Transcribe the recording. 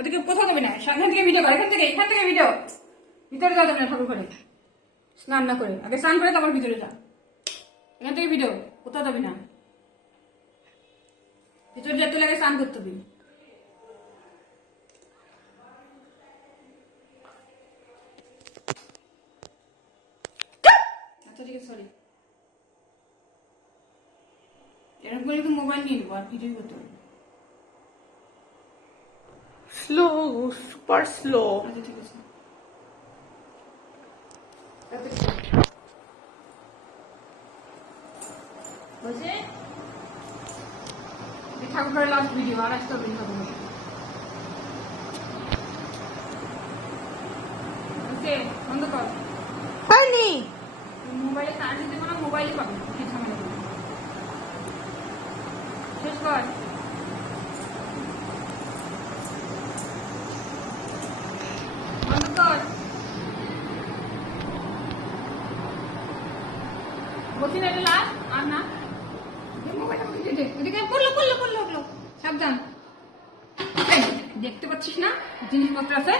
ওদিকে কোথাও যাবে না, এখান থেকে ভিডিও কর, এখান থেকে ভিডিও। ভিতরে যাওয়া যাবে না ঠাকুর ঘরে, স্নান না করে। আগে স্নান করে তারপর ভিতরে যা। এখান থেকে ভিডিও, কোথাও যাবি না। ভিতরে যেতে লাগে স্নান করতে হবে। আচ্ছা ঠিক আছে, সরি। এরকম করে তো মোবাইল নিয়ে নেবো আর ভিডিও করতে হবে। Slow, super slow. আচ্ছা ঠিক আছে। বলছে ঠাকুর ঘরের লাস্ট ভিডিও, আর আসতে হবে ঠাকুর ঘরে। ওকে, বন্ধ কর। হয়নি। মোবাইলে চার্জ দিতে কোনো মোবাইলই পাবে না, কি ঝামেলা করবে। শেষ কর। বন্ধ কর। বলছি না এটা লাস্ট, আর না। মোবাইলটা এদিকে করলো সাবধান। দেখতে পাচ্ছিস না জিনিসপত্র আছে।